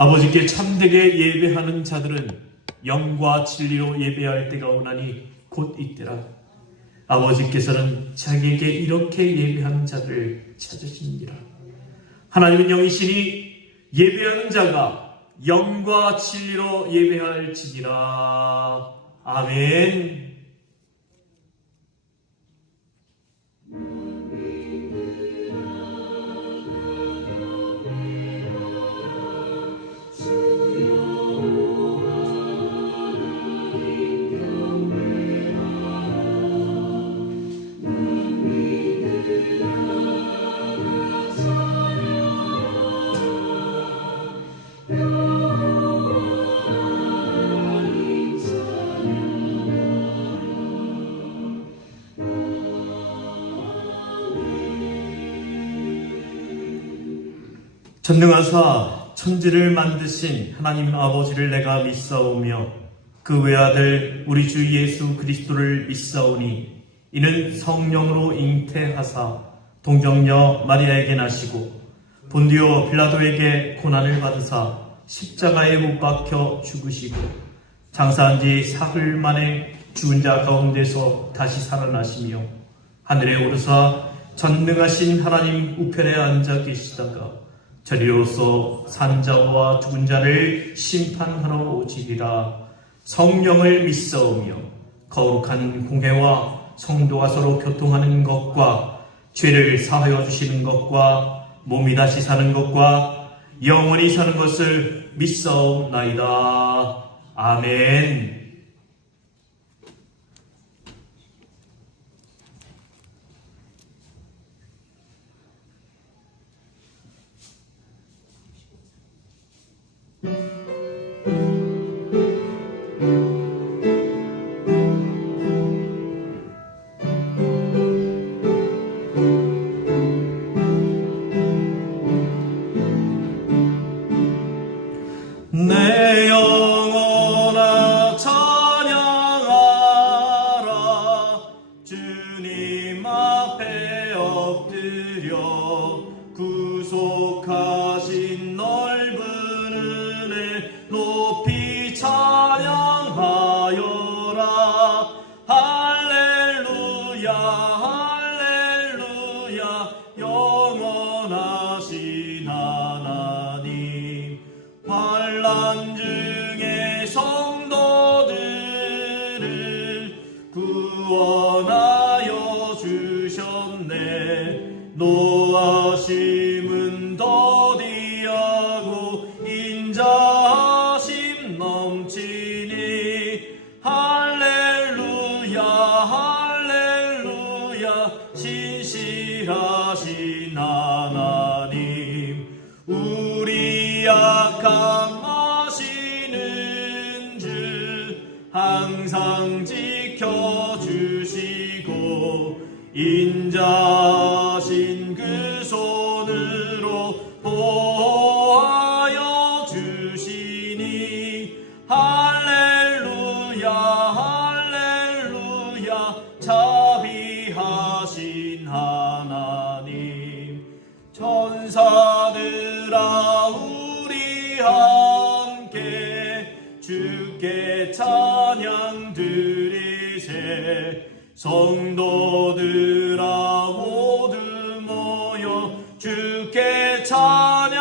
아버지께 참되게 예배하는 자들은 영과 진리로 예배할 때가 오나니 곧 이때라. 아버지께서는 자기에게 이렇게 예배하는 자들을 찾으시느니라. 하나님은 영이시니 예배하는 자가 영과 진리로 예배할지니라. 아멘. 전능하사 천지를 만드신 하나님 아버지를 내가 믿사오며 그 외아들 우리 주 예수 그리스도를 믿사오니 이는 성령으로 잉태하사 동정녀 마리아에게 나시고 본디오 빌라도에게 고난을 받으사 십자가에 못 박혀 죽으시고 장사한 지 사흘 만에 죽은 자 가운데서 다시 살아나시며 하늘에 오르사 전능하신 하나님 우편에 앉아 계시다가 저리로서 산자와 죽은 자를 심판하러 오시리라. 성령을 믿사오며 거룩한 공회와 성도가 서로 교통하는 것과 죄를 사하여 주시는 것과 몸이 다시 사는 것과 영원히 사는 것을 믿사옵나이다. 아멘. 내 영혼아 찬양하라. 주님 앞에 엎드려 구속하신 넓은 은혜 높이 찬양하여라. 할렐루야 할렐루야 영원하신 하나님. 환난 중에 성도들을 구원하여 주셨네. 노하심은 더디하고 인자하심 넘치니 할렐루야 할렐루야 신실하신 하나님. 우리 약함 아시는 주 항상 지켜주시고 인자하신 그 손으로 보호하여 주시니 할렐루야 할렐루야 자비하신 하나님. 천사들아 우리 함께 주께 찬양 드리세. 성도들아 모두 모여 주께 찬양하여라.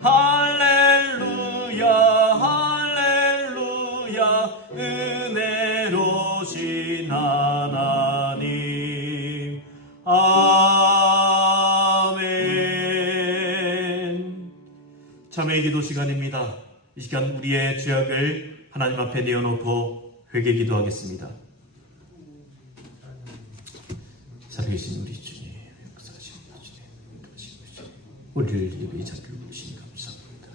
할렐루야 할렐루야 은혜로신 하나님. 아멘. 참회의 기도 시간입니다. 이 시간 우리의 죄악을 하나님 앞에 내어놓고 회개 기도하겠습니다. 살아계신 우리 주님, 역사하신 주님, 우리를 예배의 자리로 부르시니 감사합니다.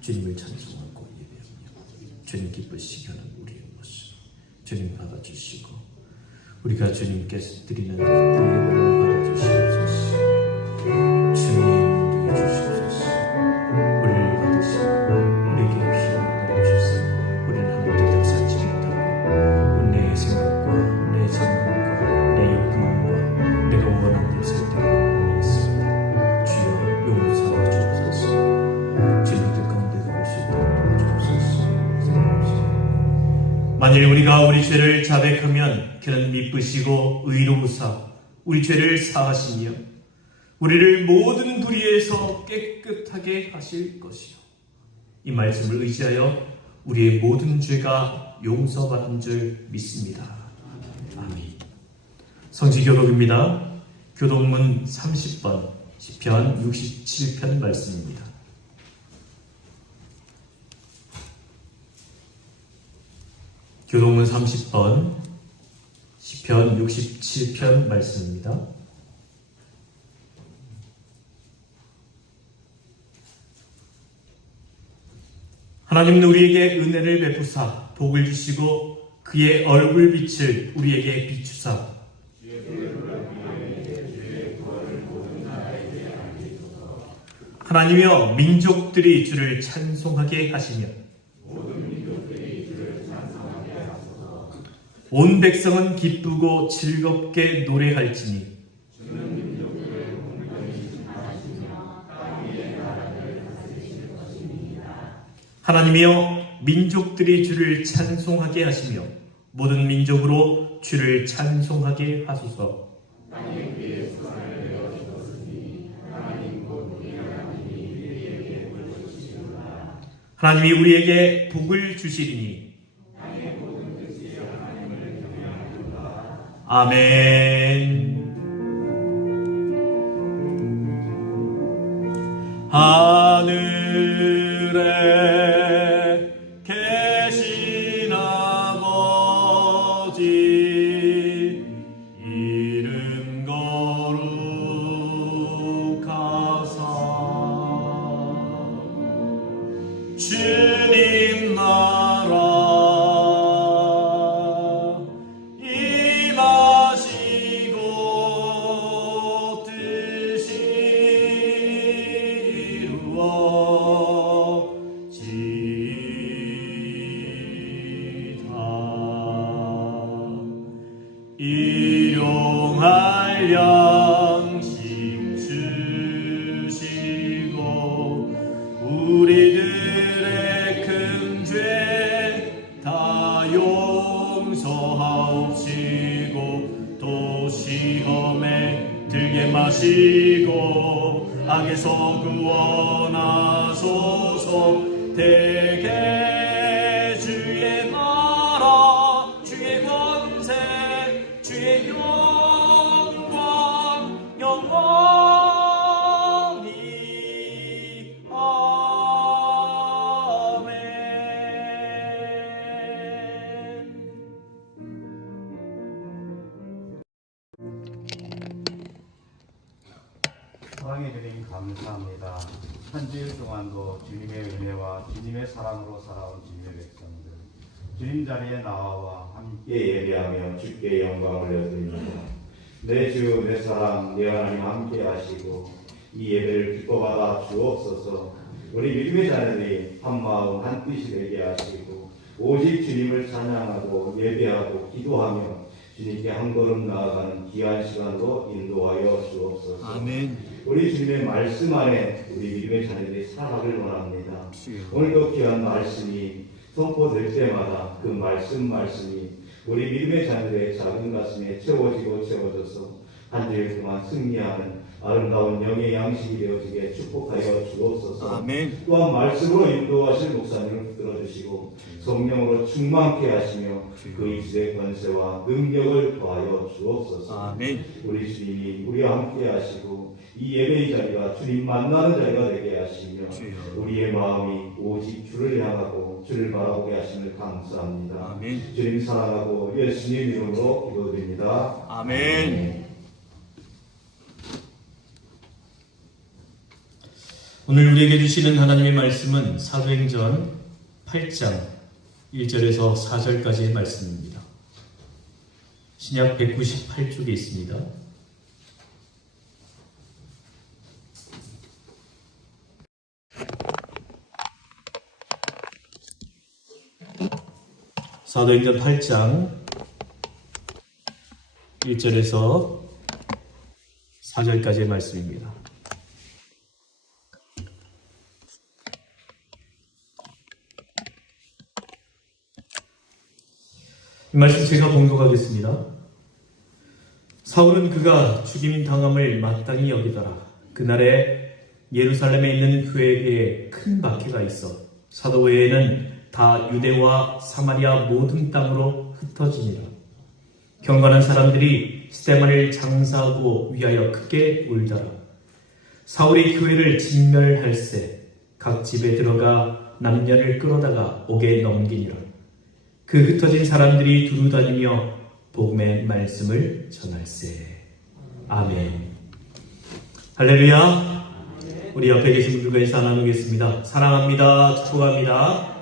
주님을 찬송하고 예배하며 주님 기쁘시게 하는 우리의 모습 주님 받아주시고 우리가 주님께 드리는 예배를 받아주시옵소서. 주님 우리 주시옵소서. 우리를 받으시고 우리에게 필요한 것을 주시옵소서. 우리는 하나님께 다 쌓지 못하고 내 생각과 내 장난과 내 욕망과 내가 원하는 것을 따르겠습니다. 주여 용서하여 주옵소서. 만일 우리가 우리 죄를 자백하면 그는 미쁘시고 의로우사 우리 죄를 사하시며 우리를 모든 불의에서 깨끗하게 하실 것이요. 이 말씀을 의지하여 우리의 모든 죄가 용서받은 줄 믿습니다. 아멘. 성지교독입니다. 교독문 30번 시편 67편 말씀입니다. 교독문 30번 시편 67편 말씀입니다. 하나님은 우리에게 은혜를 베푸사 복을 주시고 그의 얼굴빛을 우리에게 비추사 하나님이여 민족들이 주를 찬송하게 하시며 온 백성은 기쁘고 즐겁게 노래할지니 하나님이여 민족들이 주를 찬송하게 하시며 모든 민족으로 주를 찬송하게 하소서. 하나님이 우리에게 복을 주시리니 아멘. 하늘에 계신 아버지 이름 거룩하사 주님 나라 임하시고 뜻이 이루어지이다. 일용할 양식 주시고 우리들의 큰 죄 다 용서하옵시고 또 시험에 들게 마시고 악에서 구원하소서. 대개 주의 나라 주의 권세 주의 영광 영원히 아멘. 사랑해 주님 감사합니다. 한 주일 동안도 주님의 은혜와 주님의 사랑으로 살아온 주님의 백성들 주님 자리에 나와 함께 예배하며 주께 영광을 올려드립니다. 내 주 내 사랑 내 하나님 함께 하시고 이 예배를 기뻐받아 주옵소서. 우리 믿음의 자녀들이 한마음 한뜻이 되게 하시고 오직 주님을 찬양하고 예배하고 기도하며 주님께 한 걸음 나아가는 귀한 시간도 인도하여 주옵소서. 아멘. 우리 주님의 말씀 안에 우리 믿음의 자녀들이 살아가길 원합니다. 오늘도 귀한 말씀이 선포될 때마다 그 말씀이 우리 믿음의 자녀들의 작은 가슴에 채워지고 채워져서 한 주일 동안 승리하는 아름다운 영의 양식이 되어지게 축복하여 주옵소서. 아멘. 또한 말씀으로 인도하실 목사님을 붙들어주시고 성령으로 충만케 하시며 그 입술의 권세와 능력을 더하여 주옵소서. 아멘. 우리 주님이 우리와 함께 하시고 이 예배의 자리가 주님 만나는 자리가 되게 하시며 우리의 마음이 오직 주를 향하고 주를 바라보게 하심을 감사합니다. 아멘. 주님 사랑하고 예수님 이름으로 기도드립니다. 아멘. 오늘 우리에게 주시는 하나님의 말씀은 사도행전 8장 1절에서 4절까지의 말씀입니다. 신약 198쪽에 있습니다. 사도행전 8장 1절에서 4절까지의 말씀입니다. 이 말씀 제가 봉독하겠습니다. 사울은 그가 죽임 당함을 마땅히 여기더라. 그날에 예루살렘에 있는 교회에 큰 박해가 있어 사도 외에는 다 유대와 사마리아 모든 땅으로 흩어지니라. 경건한 사람들이 스데반을 장사하고 위하여 크게 울더라. 사울이 교회를 진멸할세 각 집에 들어가 남녀를 끌어다가 옥에 넘기니라. 그 흩어진 사람들이 두루다니며 복음의 말씀을 전할세. 아멘. 할렐루야. 우리 옆에 계신 분들과 인사 나누겠습니다. 사랑합니다. 축복합니다.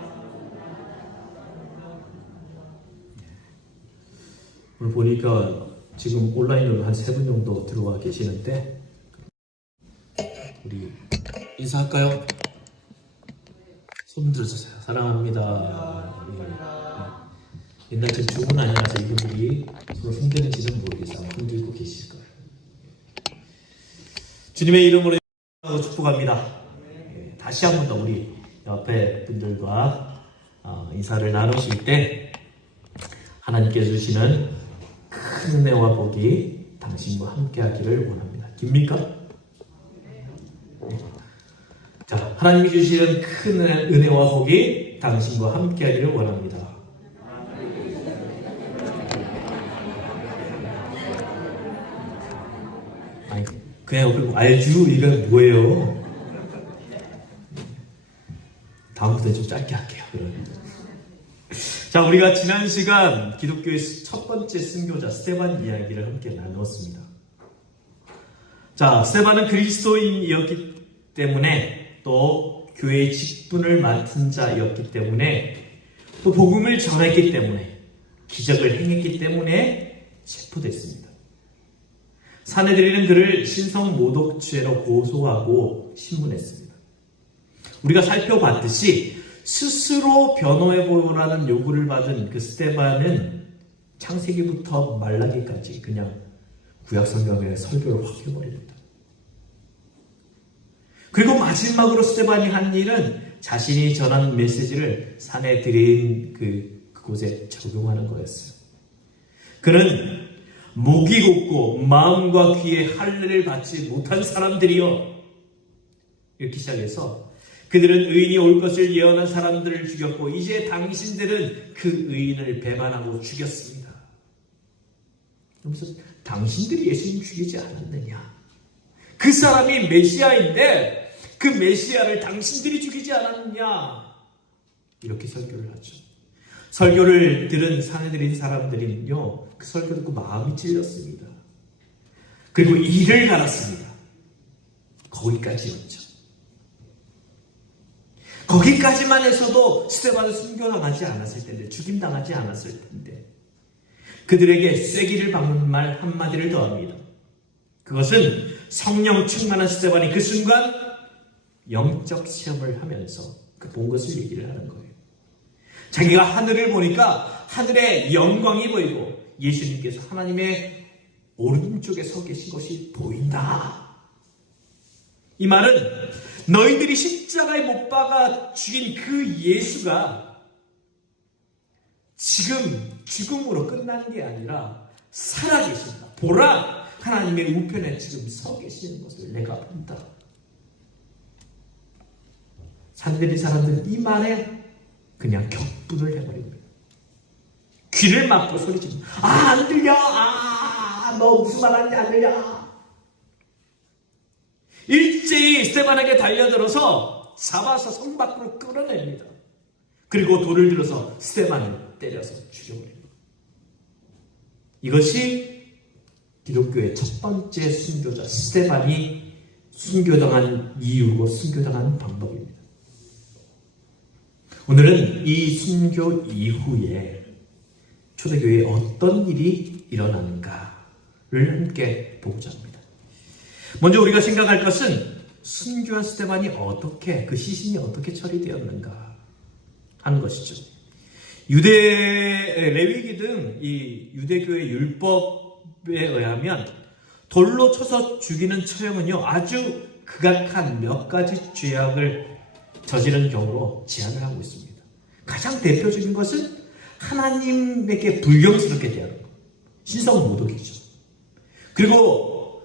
오늘 보니까 지금 온라인으로 한 3분 정도 들어와 계시는데 우리 인사할까요? 손 들어주세요. 사랑합니다. 예. 옛날처럼 주문 아니라서 이분들이 서로 흔드는지는 모르겠어요. 흔들고 계실 거예요. 주님의 이름으로 축복합니다. 예. 다시 한 번 더 우리 옆에 분들과 인사를 나누실 때 하나님께 주시는 큰 은혜와 복이 당신과 함께 하기를 원합니다. 깁니까? 자, 하나님이 주시는 큰 은혜와 복이 당신과 함께 하기를 원합니다. 아니, 그냥 알주 이거 뭐예요? 다음부터 좀 짧게 할게요. 자, 우리가 지난 시간 기독교의 첫 번째 순교자 스데반 이야기를 함께 나누었습니다. 자, 스데반은 그리스도인이었기 때문에 또 교회의 직분을 맡은 자였기 때문에 또 복음을 전했기 때문에 기적을 행했기 때문에 체포됐습니다. 사내들이는 그를 신성모독죄로 고소하고 신문했습니다. 우리가 살펴봤듯이 스스로 변호해보라는 요구를 받은 그 스데반은 창세기부터 말라기까지 그냥 구약성경의 설교를 확 해버립니다. 그리고 마지막으로 스데반이 한 일은 자신이 전한 메시지를 사내들인 그곳에 적용하는 거였어요. 그는 목이 곧고 마음과 귀에 할례를 받지 못한 사람들이여 이렇게 시작해서 그들은 의인이 올 것을 예언한 사람들을 죽였고 이제 당신들은 그 의인을 배반하고 죽였습니다. 그래서 당신들이 예수님 죽이지 않았느냐? 그 사람이 메시아인데 그 메시아를 당신들이 죽이지 않았느냐? 이렇게 설교를 하죠. 설교를 들은 사내들인 사람들은요, 그 설교 듣고 마음이 찔렸습니다. 그리고 이를 갈았습니다. 거기까지였죠. 거기까지만 해서도 스데반은 순교당하지 않았을 텐데, 죽임당하지 않았을 텐데, 그들에게 쐐기를 박는 말 한마디를 더합니다. 그것은 성령 충만한 스데반이 그 순간 영적 시험을 하면서 그 본 것을 얘기를 하는 거예요. 자기가 하늘을 보니까 하늘의 영광이 보이고 예수님께서 하나님의 오른쪽에 서 계신 것이 보인다. 이 말은 너희들이 십자가에 못 박아 죽인 그 예수가 지금 죽음으로 끝난 게 아니라 살아계신다. 보라, 하나님의 우편에 지금 서 계시는 것을 내가 본다. 사내들인 사람들은 이 말에 그냥 격분을 해버린 거예요. 귀를 막고 소리치고 안 들려. 너 무슨 말 하는지 안 들려. 일제히 스데반에게 달려들어서 잡아서 성 밖으로 끌어냅니다. 그리고 돌을 들어서 스데반을 때려서 죽여버립니다. 이것이 기독교의 첫 번째 순교자 스데반이 순교당한 이유고 순교당한 방법입니다. 오늘은 이 순교 이후에 초대교회에 어떤 일이 일어나는가를 함께 보고자 합니다. 먼저 우리가 생각할 것은 순교한 스데반이 어떻게, 그 시신이 어떻게 처리되었는가 하는 것이죠. 레위기 등 이 유대교의 율법에 의하면 돌로 쳐서 죽이는 처형은요, 아주 극악한 몇 가지 죄악을 저지른 경우로 제한을 하고 있습니다. 가장 대표적인 것은 하나님에게 불경스럽게 대하는 것. 신성모독이죠. 그리고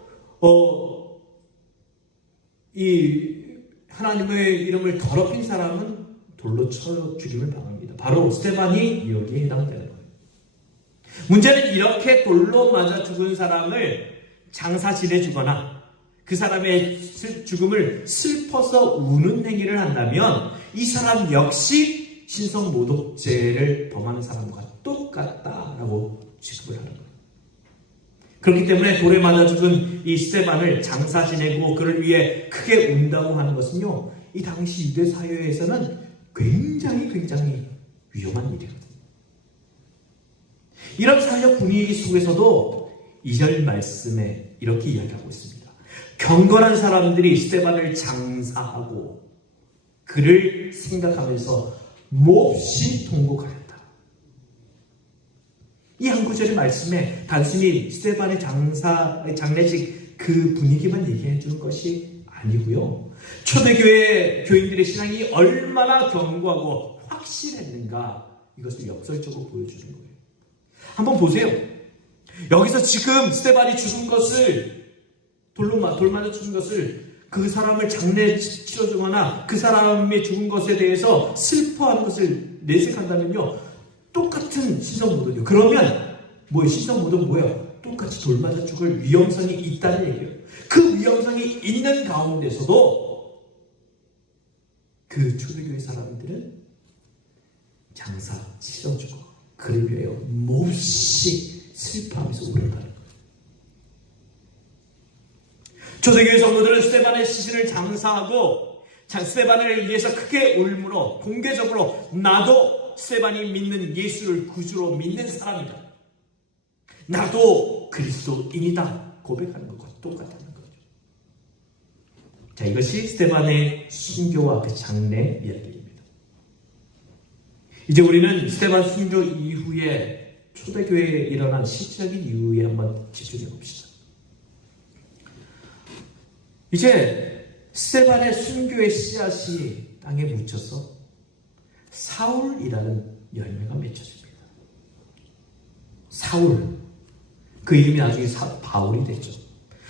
이 하나님의 이름을 더럽힌 사람은 돌로 쳐 죽임을 당합니다. 바로 스데반이 여기에 해당되는 거예요. 문제는 이렇게 돌로 맞아 죽은 사람을 장사 지내주거나 그 사람의 죽음을 슬퍼서 우는 행위를 한다면 이 사람 역시 신성모독죄를 범하는 사람과 똑같다라고 취급을 하는 거예요. 그렇기 때문에 돌에 맞아 죽은 이 스데반을 장사 지내고 그를 위해 크게 운다고 하는 것은요, 이 당시 유대 사회에서는 굉장히 위험한 일이거든요. 이런 사회적 분위기 속에서도 2절 말씀에 이렇게 이야기하고 있습니다. 경건한 사람들이 스데반을 장사하고 그를 생각하면서 몹시 통곡하였다. 이 한 구절의 말씀에 단순히 스데반의 장례식 그 분위기만 얘기해 주는 것이 아니고요. 초대교회 교인들의 신앙이 얼마나 견고하고 확실했는가, 이것을 역설적으로 보여주는 거예요. 한번 보세요. 여기서 지금 스데반이 죽은 것을 돌 맞아 죽은 것을 그 사람을 장례 치러주거나 그 사람이 죽은 것에 대해서 슬퍼하는 것을 내색한다면요, 똑같은 신성모독이요. 그러면 뭐예요? 신성모독은 뭐예요? 똑같이 돌 맞아 죽을 위험성이 있다는 얘기예요. 그 위험성이 있는 가운데서도 그 초대교회 사람들은 장사 치러주고 그를 위하여 몹시 슬퍼하면서 울었다는 거예요. 초대교회 성도들은 스데반의 시신을 장사하고 스데반을 위해서 크게 울므로 공개적으로 나도 스데반이 믿는 예수를 구주로 믿는 사람이다, 나도 그리스도인이다 고백하는 것과 똑같다는 거죠. 자, 이것이 스데반의 순교와 그 장례 이야기입니다. 이제 우리는 스데반 순교 이후에 초대교회에 일어난 실질적인 이유에 한번 집중해 봅시다. 이제 스데반의 순교의 씨앗이 땅에 묻혀서 사울이라는 열매가 맺혀집니다. 사울, 그 이름이 나중에 바울이 됐죠.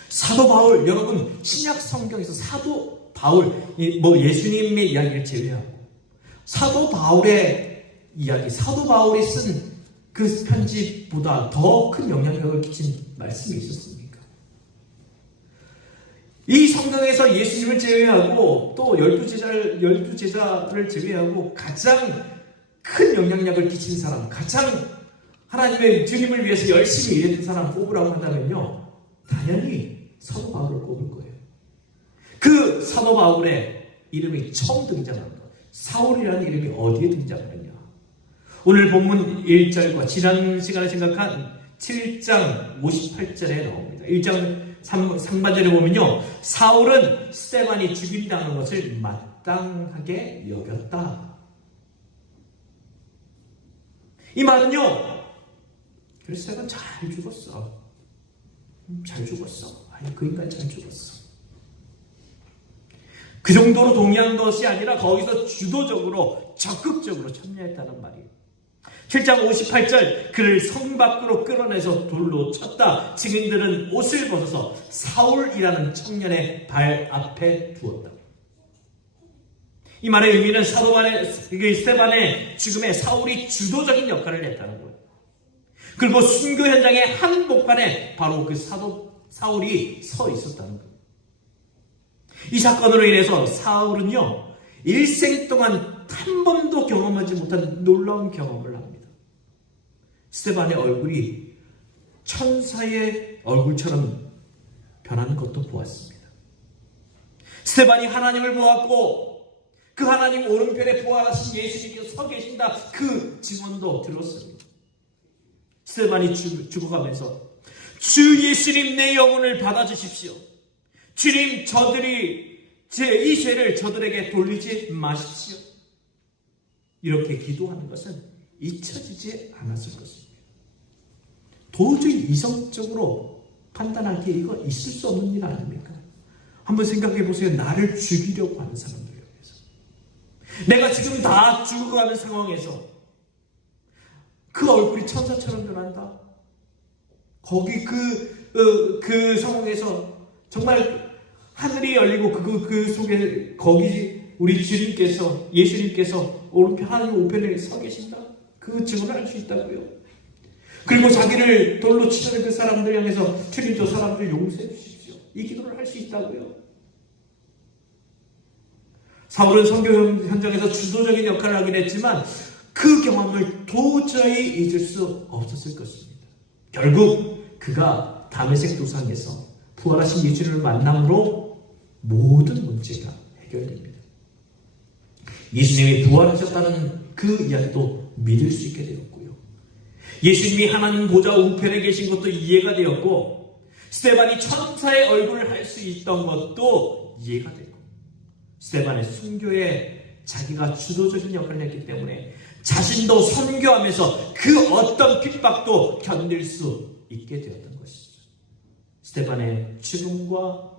사도 바울, 여러분 신약 성경에서 사도 바울, 예수님의 이야기를 제외하고 사도 바울의 이야기, 사도 바울이 쓴 그 편지보다 더 큰 영향력을 끼친 말씀이 있었습니까? 이 성경에서 예수님을 제외하고 또 12제자를 제외하고 가장 큰 영향력을 끼친 사람, 가장 하나님의 주님을 위해서 열심히 일했던 사람 뽑으라고 한다면요, 당연히 사도 바울을 꼽을 거예요. 그 사도 바울의 이름이 처음 등장하는 것, 사울이라는 이름이 어디에 등장하느냐, 오늘 본문 1절과 지난 시간에 생각한 7장 58절에 나옵니다. 1장 3반절에 보면요, 사울은 스데반이 죽임당하는 것을 마땅하게 여겼다. 이 말은요, 그래 스데반 잘 죽었어, 잘 죽었어, 아니 그 인간 잘 죽었어, 그 정도로 동의한 것이 아니라 거기서 주도적으로 적극적으로 참여했다는 말이에요. 7장 58절, 그를 성 밖으로 끌어내서 돌로 쳤다. 증인들은 옷을 벗어서 사울이라는 청년의 발 앞에 두었다. 이 말의 의미는 스데반의 죽음에 사울이 주도적인 역할을 했다는 거예요. 그리고 순교 현장의 한복판에 바로 그 사울이 서 있었다는 거예요. 이 사건으로 인해서 사울은요, 일생 동안 한 번도 경험하지 못한 놀라운 경험을 합니다. 스데반의 얼굴이 천사의 얼굴처럼 변하는 것도 보았습니다. 스데반이 하나님을 보았고 그 하나님 오른편에 부활하신 예수님이 서 계신다, 그 증언도 들었습니다. 스데반이 죽어가면서 주 예수님, 내 영혼을 받아주십시오. 주님, 이 죄를 저들에게 돌리지 마십시오. 이렇게 기도하는 것은 잊혀지지 않았을 것입니다. 도저히 이성적으로 판단하기에 이거 있을 수 없는 일 아닙니까? 한번 생각해 보세요. 나를 죽이려고 하는 사람들에 대해서, 내가 지금 다 죽어가는 상황에서 그 얼굴이 천사처럼 변한다. 거기 그 상황에서 정말 하늘이 열리고 그 속에 거기 우리 주님께서, 예수님께서 오른편 하나님 우편에 서 계신다. 그 증언을 할 수 있다고요. 그리고 자기를 돌로 치는 그 사람들 향해서 주님 저 사람들 용서해 주십시오. 이 기도를 할 수 있다고요. 사울은 선교 현장에서 주도적인 역할을 하긴 했지만 그 경험을 도저히 잊을 수 없었을 것입니다. 결국 그가 다메섹 도상에서 부활하신 예수님을 만남으로 모든 문제가 해결됩니다. 예수님이 부활하셨다는 그 이야기도 믿을 수 있게 되었고요. 예수님이 하나님 보좌 우편에 계신 것도 이해가 되었고, 스데반이 천사의 얼굴을 할 수 있던 것도 이해가 되고, 스데반의 순교에 자기가 주도적인 역할을 했기 때문에 자신도 선교하면서 그 어떤 핍박도 견딜 수 있게 되었던 것이죠. 스데반의 죽음과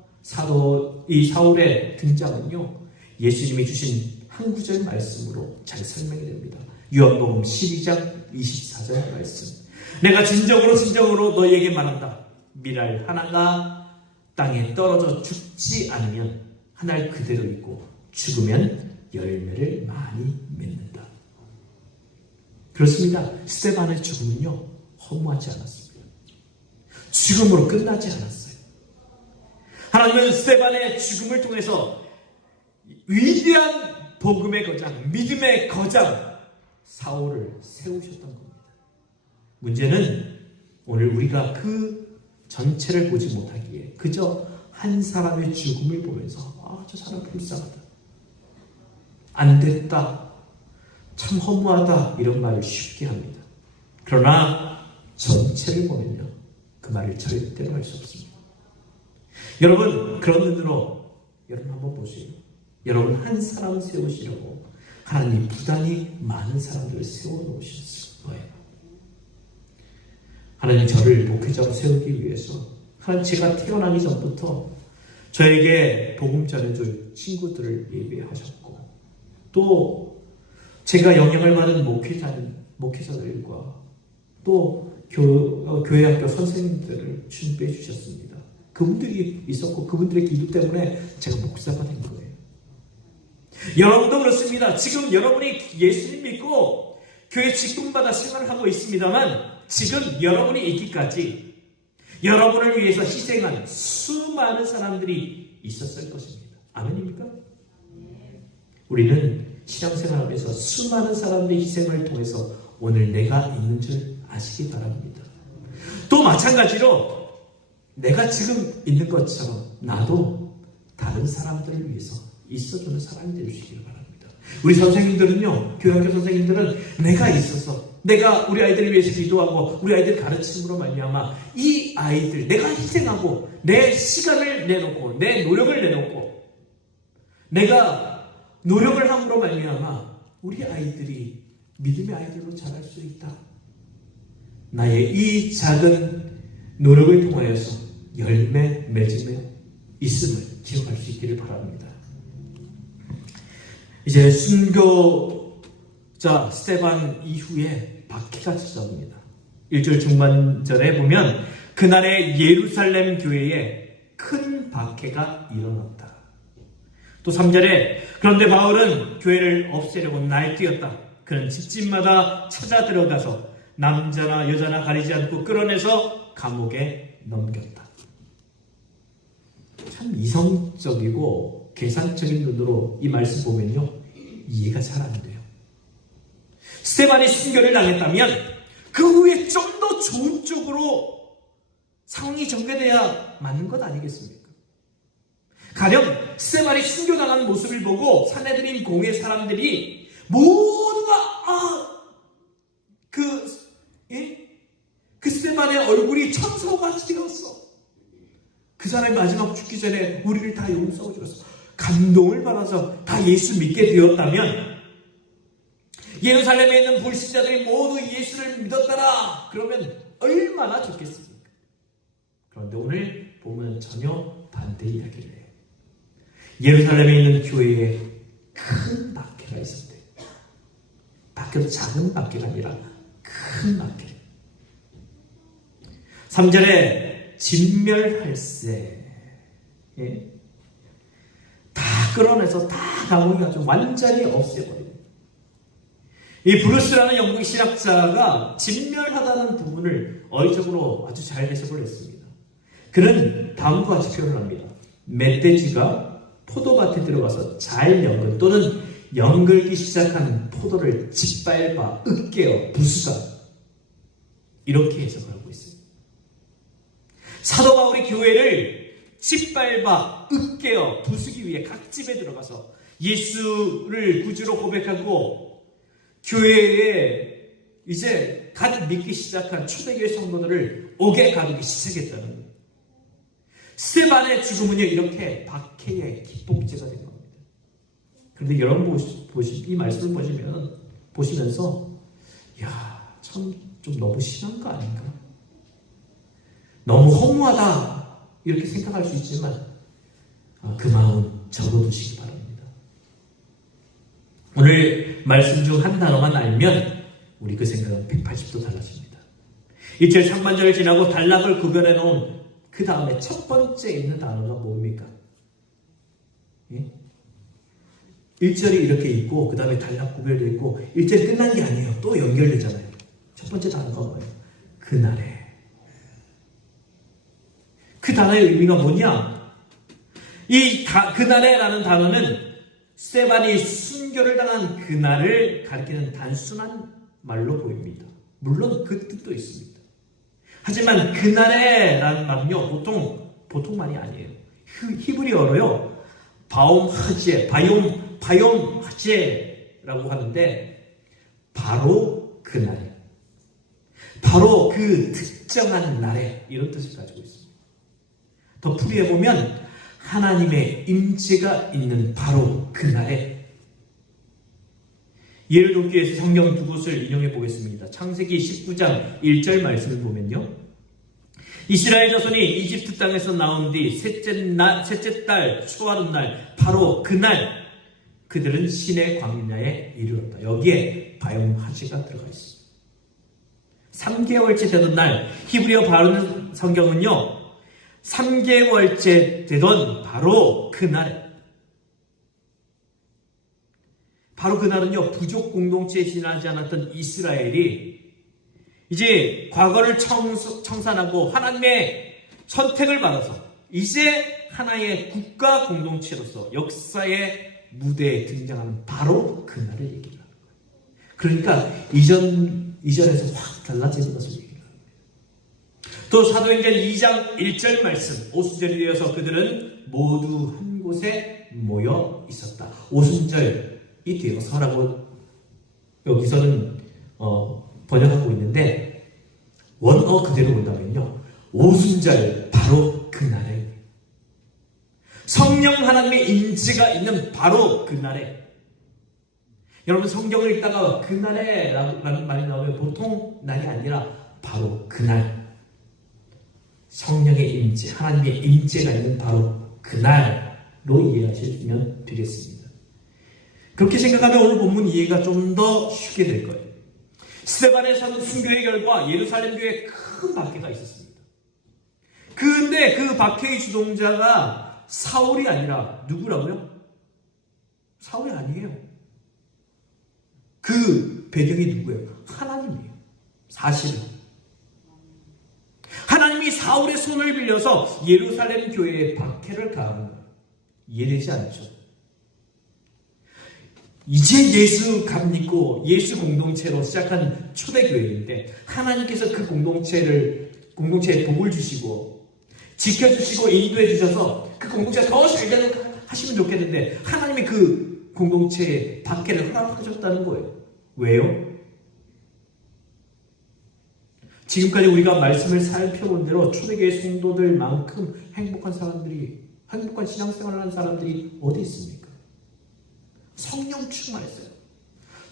이 사울의 등장은요, 예수님이 주신 한 구절 말씀으로 잘 설명이 됩니다. 요한복음 12장 24절 말씀. 내가 진정으로 너희에게 말한다. 밀알 하나가 땅에 떨어져 죽지 않으면 한 알 그대로 있고 죽으면 열매를 많이 맺는다. 그렇습니다. 스데반의 죽음은요, 허무하지 않았습니다. 죽음으로 끝나지 않았어요. 하나님은 스데반의 죽음을 통해서 위대한 복음의 거장, 믿음의 거장 사울을 세우셨던 겁니다. 문제는 오늘 우리가 그 전체를 보지 못하기에 그저 한 사람의 죽음을 보면서 저 사람 불쌍하다, 안 됐다, 참 허무하다 이런 말을 쉽게 합니다. 그러나 전체를 보면요, 그 말을 절대로 할 수 없습니다. 여러분, 그런 눈으로 여러분 한번 보세요. 여러분 한 사람 세우시려고 하나님 부단히 많은 사람들을 세워놓으셨을 거예요. 하나님 저를 목회자로 세우기 위해서 하나님 제가 태어나기 전부터 저에게 복음 전해줄 친구들을 예비하셨고, 또 제가 영향을 받은 목회자들과 또 교회 학교 선생님들을 준비해 주셨습니다. 그분들이 있었고 그분들의 기도 때문에 제가 목사가 된 거예요. 여러분도 그렇습니다. 지금 여러분이 예수님 믿고 교회 직분받아 생활을 하고 있습니다만, 지금 여러분이 있기까지 여러분을 위해서 희생한 수많은 사람들이 있었을 것입니다. 아멘입니까? 우리는 신앙생활하면서 수많은 사람들의 희생을 통해서 오늘 내가 있는 줄 아시기 바랍니다. 또 마찬가지로 내가 지금 있는 것처럼 나도 다른 사람들을 위해서 있어주는 사람이 되시길 바랍니다. 우리 선생님들은요, 교양교 선생님들은 내가 있어서 내가 우리 아이들을 위해서 기도하고 우리 아이들 가르침으로 말미암아 이 아이들 내가 희생하고 내 시간을 내놓고 내 노력을 내놓고 내가 노력을 함으로 말미암아 우리 아이들이 믿음의 아이들로 자랄 수 있다. 나의 이 작은 노력을 통하여서 열매 맺음에 있음을 기억할 수 있기를 바랍니다. 이제 순교자 스데반 이후에 박해가 찾아옵니다. 1절 중반절에 보면 그날의 예루살렘 교회에 큰 박해가 일어났다. 또 3절에 그런데 바울은 교회를 없애려고 날뛰었다. 그는 집집마다 찾아 들어가서 남자나 여자나 가리지 않고 끌어내서 감옥에 넘겼다. 참 이성적이고 계산적인 눈으로 이 말씀 보면요, 이해가 잘 안 돼요. 스데반이 순교를 당했다면 그 후에 좀 더 좋은 쪽으로 상황이 전개돼야 맞는 것 아니겠습니까? 가령 스데반이 순교당하는 모습을 보고 사내들인 공회 사람들이 모두가 그 스데반의 얼굴이 천사와 같이 되었어. 그 사람이 마지막 죽기 전에 우리를 다 용서해 주었어. 감동을 받아서 다 예수 믿게 되었다면, 예루살렘에 있는 불신자들이 모두 예수를 믿었더라 그러면 얼마나 좋겠습니까? 그런데 오늘 보면 전혀 반대 이야기를 해요. 예루살렘에 있는 교회에 큰 박해가 있었대요. 박해도 작은 박해가 아니라 큰 큰 마켓. 3절에 진멸할세. 예? 다 끌어내서 다 감옥에 가지고 완전히 없애버립니다. 이 브루스라는 영국 신학자가 진멸하다는 부분을 어휘적으로 아주 잘 해석을 했습니다. 그는 다음과 같이 표현을 합니다. 멧돼지가 포도밭에 들어가서 잘 연근 또는 연글기 시작한 포도를 짓밟아 으깨어 부수다. 이렇게 해석을 하고 있습니다. 사도 바울이 교회를 짓밟아 으깨어 부수기 위해 각 집에 들어가서 예수를 구주로 고백하고 교회에 이제 갓 믿기 시작한 초대교회 성도들을 옥에 가두기 시작했다는 거예요. 스테반의 죽음은요 이렇게 박해의 기폭제가 된 겁니다. 그런데 여러분 이 말씀을 보시면서 야, 참 좀 너무 심한 거 아닌가? 너무 허무하다 이렇게 생각할 수 있지만 그 마음 적어두시기 바랍니다. 오늘 말씀 중 한 단어만 알면 우리 그 생각은 180도 달라집니다. 1절 상반절을 지나고 단락을 구별해 놓은 그 다음에 첫 번째 있는 단어가 뭡니까? 예? 1절이 이렇게 있고 그 다음에 단락 구별되어 있고 1절이 끝난 게 아니에요. 또 연결되잖아요. 첫 번째 단어가 뭐예요? 그날에. 그 단어의 의미가 뭐냐? 그날에라는 단어는 스테반이 순교를 당한 그날을 가리키는 단순한 말로 보입니다. 물론 그 뜻도 있습니다. 하지만 그날에라는 말은요 보통 말이 아니에요. 히브리어로요 바옴 하제라고 하는데 바로 그날에, 바로 그 특정한 날에 이런 뜻을 가지고 있습니다. 더 풀이해 보면 하나님의 임재가 있는 바로 그날에. 예를 돕기 위해서 성경 두 곳을 인용해 보겠습니다. 창세기 19장 1절 말씀을 보면요. 이스라엘 자손이 이집트 땅에서 나온 뒤 셋째 달 초하룻날 바로 그날 그들은 신의 광야에 이르렀다. 여기에 바용하지가 들어가 있습니다. 3개월째 되던 날, 히브리어 바른 성경은요 3개월째 되던 바로 그날에, 바로 그날은요 부족 공동체에 지나지 않았던 이스라엘이 이제 과거를 청산하고 하나님의 선택을 받아서 이제 하나의 국가 공동체로서 역사의 무대에 등장하는 바로 그날을 얘기합니다. 그러니까 이전에서 확 달라지는 것을 얘기합니다. 또 사도행전 2장 1절 말씀, 오순절이 되어서 그들은 모두 한 곳에 모여 있었다. 오순절이 되어서라고 여기서는 번역하고 있는데 원어 그대로 본다면요 오순절 바로 그날에, 성령 하나님의 임재가 있는 바로 그날에. 여러분 성경을 읽다가 그날에 라는 말이 나오면 보통 날이 아니라 바로 그날, 성령의 임재, 하나님의 임재가 있는 바로 그날로 이해하시면 되겠습니다. 그렇게 생각하면 오늘 본문 이해가 좀 더 쉽게 될 거예요. 스데반의 순교의 결과 예루살렘 교회에 큰 박해가 있었습니다. 그런데 그 박해의 주동자가 사울이 아니라 누구라고요? 사울이 아니에요. 그 배경이 누구예요? 하나님이에요. 사실은 하나님이 사울의 손을 빌려서 예루살렘 교회에 박해를 가하는 거예요. 이해되지 않죠? 이제 예수 믿고 예수 공동체로 시작한 초대교회인데 하나님께서 그 공동체에 복을 주시고 지켜주시고 인도해 주셔서 그 공동체가 더 잘 되도록 하시면 좋겠는데 하나님이 그 공동체에 박해를 허락하셨다는 거예요. 왜요? 지금까지 우리가 말씀을 살펴본 대로 초대교회 성도들만큼 행복한 신앙생활을 하는 사람들이 어디 있습니까? 성령 충만했어요.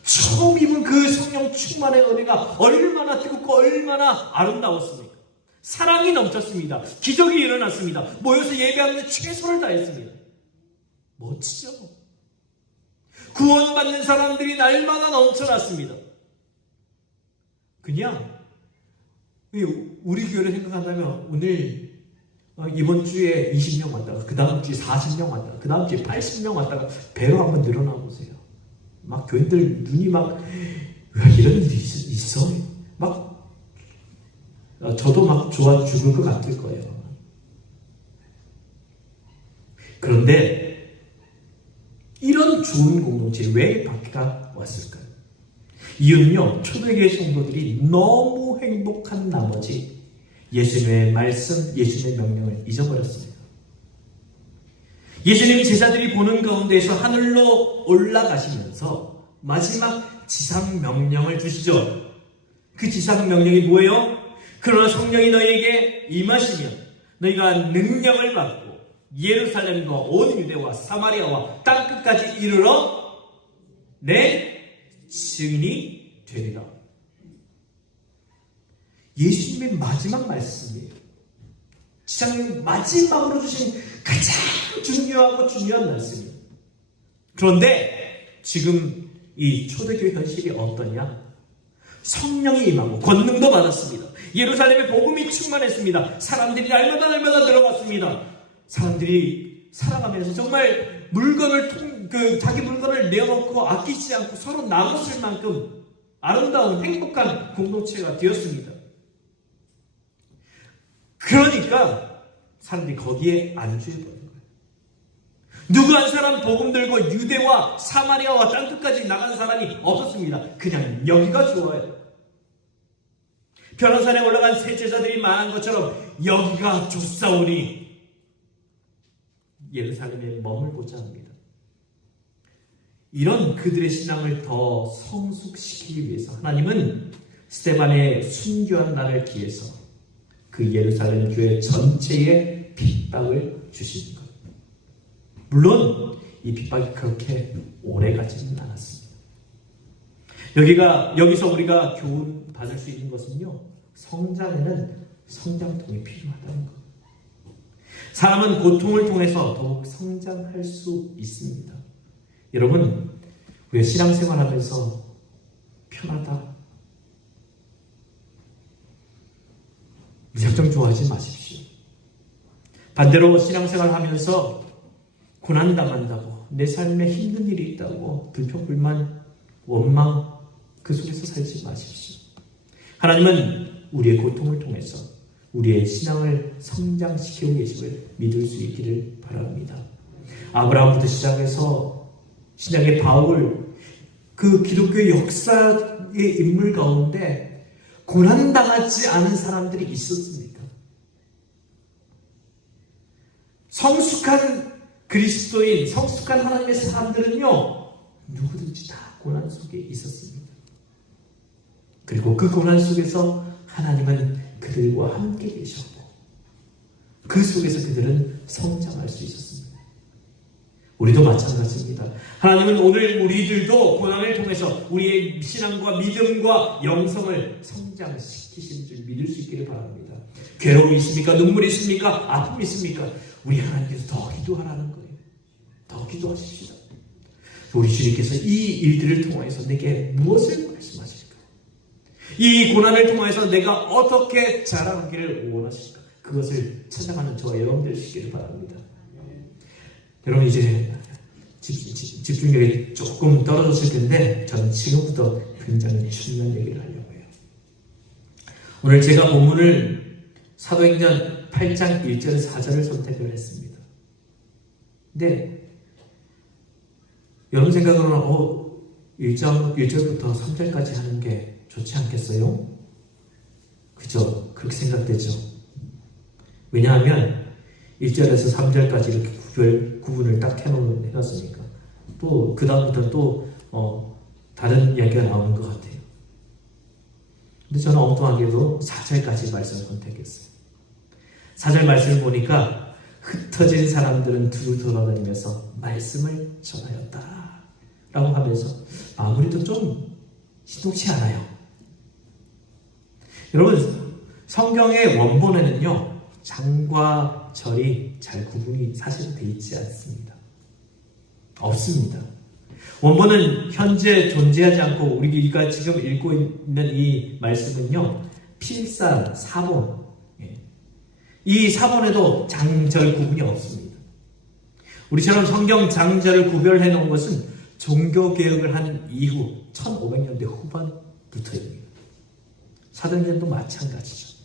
처음 입은 그 성령 충만의 은혜가 얼마나 뜨겁고 얼마나 아름다웠습니까? 사랑이 넘쳤습니다. 기적이 일어났습니다. 모여서 예배하면서 최선을 다했습니다. 멋지죠? 구원받는 사람들이 날마다 넘쳐났습니다. 그냥 우리 교회를 생각한다면 오늘 이번 주에 20명 왔다가 그 다음 주에 40명 왔다가 그 다음 주에 80명 왔다가 배로 한번 늘어나 보세요. 막 교인들 눈이 막 왜 이런 일이 있어? 막 저도 막 좋아 죽을 것 같을 거예요. 그런데 이런 좋은 공동체 왜 바퀴가 왔을까요? 이유는요, 초대교회 성도들이 너무 행복한 나머지 예수님의 말씀, 예수님의 명령을 잊어버렸습니다. 예수님 제자들이 보는 가운데에서 하늘로 올라가시면서 마지막 지상 명령을 주시죠. 그 지상 명령이 뭐예요? 그러나 성령이 너희에게 임하시면 너희가 능력을 받고 예루살렘과 온 유대와 사마리아와 땅끝까지 이르러 내 증인이 되리라. 예수님의 마지막 말씀이에요. 지상 마지막으로 주신 가장 중요한 말씀이에요. 그런데 지금 이 초대교회 현실이 어떠냐? 성령이 임하고 권능도 받았습니다. 예루살렘에 복음이 충만했습니다. 사람들이 날마다 들어갔습니다. 사람들이 살아가면서 정말 자기 물건을 내어놓고 아끼지 않고 서로 나눴을 만큼 아름다운 행복한 공동체가 되었습니다. 그러니까 사람들이 거기에 안주해버린 거예요. 누구 한 사람 복음 들고 유대와 사마리아와 땅끝까지 나간 사람이 없었습니다. 그냥 여기가 좋아요. 변호산에 올라간 세 제자들이 말한 것처럼 여기가 좋사오니 예루살렘에 머물고자 합니다. 이런 그들의 신앙을 더 성숙시키기 위해서 하나님은 스데반의 순교한 날을 기해서 그 예루살렘 교회 전체에 핍박을 주신 것. 물론 이 핍박이 그렇게 오래 가지는 않았습니다. 여기서 우리가 교훈 받을 수 있는 것은요, 성장에는 성장통이 필요하다는 것. 사람은 고통을 통해서 더욱 성장할 수 있습니다. 여러분, 우리가 신앙생활하면서 편하다, 무작정 좋아하지 마십시오. 반대로 신앙생활하면서 고난당한다고, 내 삶에 힘든 일이 있다고 불평불만, 원망 그 속에서 살지 마십시오. 하나님은 우리의 고통을 통해서 우리의 신앙을 성장시키고 계심을 믿을 수 있기를 바랍니다. 아브라함부터 시작해서 신약의 바울, 그 기독교의 역사의 인물 가운데 고난당하지 않은 사람들이 있었습니다. 성숙한 그리스도인, 성숙한 하나님의 사람들은요, 누구든지 다 고난 속에 있었습니다. 그리고 그 고난 속에서 하나님은 그들과 함께 계셨고 그 속에서 그들은 성장할 수 있었습니다. 우리도 마찬가지입니다. 하나님은 오늘 우리들도 고난을 통해서 우리의 신앙과 믿음과 영성을 성장시키신 줄 믿을 수 있기를 바랍니다. 괴로움이 있습니까? 눈물이 있습니까? 아픔이 있습니까? 우리 하나님께서 더 기도하라는 거예요. 더 기도하십시다. 우리 주님께서 이 일들을 통해서 내게 무엇을 말씀하실까? 이 고난을 통해서 내가 어떻게 자라나기를 원하실까? 그것을 찾아가는 저와 여러분들 되시기를 바랍니다. 여러분, 이제 집중력이 조금 떨어졌을 텐데 저는 지금부터 굉장히 중요한 얘기를 하려고 해요. 오늘 제가 본문을 사도행전 8장 1절 4절을 선택을 했습니다. 근데 여러분 생각으로는 1절부터 3절까지 하는 게 좋지 않겠어요? 그죠? 그렇게 생각되죠. 왜냐하면 1절에서 3절까지 이렇게 구분을 딱 해놨으니까 또 그 다음부터는 또 다른 이야기가 나오는 것 같아요. 근데 저는 엉뚱하게도 4절까지 말씀을 선택했어요. 4절 말씀을 보니까 흩어진 사람들은 두루 돌아다니면서 말씀을 전하였다 라고 하면서 마무리도 좀 신통치 않아요. 여러분, 성경의 원본에는요, 장과 절이 잘 구분이 사실 돼 있지 않습니다. 없습니다. 원본은 현재 존재하지 않고 우리가 지금 읽고 있는 이 말씀은요, 필사, 사본, 이 사본에도 장절 구분이 없습니다. 우리처럼 성경 장절을 구별해 놓은 것은 종교개혁을 한 이후 1500년대 후반부터입니다. 사도행전도 마찬가지죠.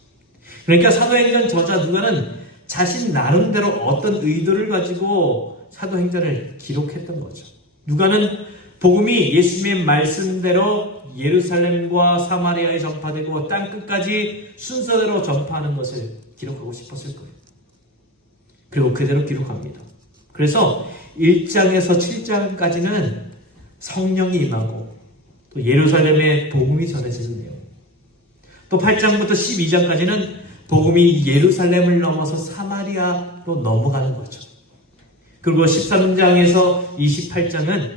그러니까 사도행전 저자 누가는 자신 나름대로 어떤 의도를 가지고 사도행전을 기록했던 거죠. 누가는 복음이 예수님의 말씀대로 예루살렘과 사마리아에 전파되고 땅끝까지 순서대로 전파하는 것을 기록하고 싶었을 거예요. 그리고 그대로 기록합니다. 그래서 1장에서 7장까지는 성령이 임하고 또 예루살렘에 복음이 전해지는 내용, 또 8장부터 12장까지는 복음이 예루살렘을 넘어서 사마리아로 넘어가는 거죠. 그리고 13장에서 28장은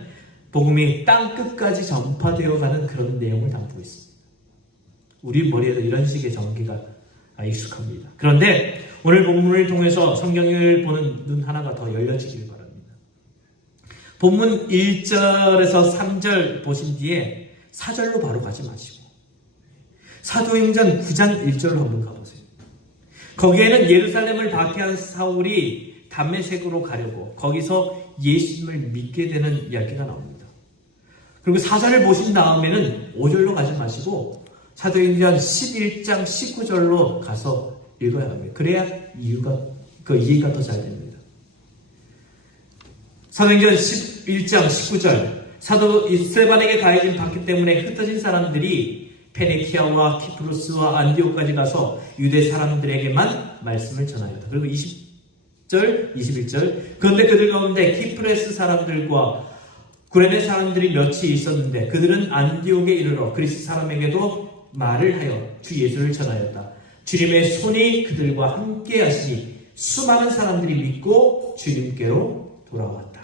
복음이 땅끝까지 전파되어가는 그런 내용을 담고 있습니다. 우리 머리에도 이런 식의 전개가 익숙합니다. 그런데 오늘 본문을 통해서 성경을 보는 눈 하나가 더 열려지길 바랍니다. 본문 1절에서 3절 보신 뒤에 4절로 바로 가지 마시고 사도행전 9장 1절로 한번 가보세요. 거기에는 예루살렘을 박해한 사울이 담메색으로 가려고 거기서 예수님을 믿게 되는 이야기가 나옵니다. 그리고 4절을 보신 다음에는 5절로 가지 마시고 사도행전 11장 19절로 가서 읽어야 합니다. 그래야 이해가 더 잘 됩니다. 사도행전 11장 19절, 사도 스데반에게 가해진 박해 때문에 흩어진 사람들이 페니키아와 키프루스와 안디옥까지 가서 유대 사람들에게만 말씀을 전하였다. 그리고 20절, 21절, 그런데 그들 가운데 키프레스 사람들과 구레네 사람들이 몇이 있었는데 그들은 안디옥에 이르러 그리스 사람에게도 말을 하여 주 예수를 전하였다. 주님의 손이 그들과 함께 하시니 수많은 사람들이 믿고 주님께로 돌아왔다.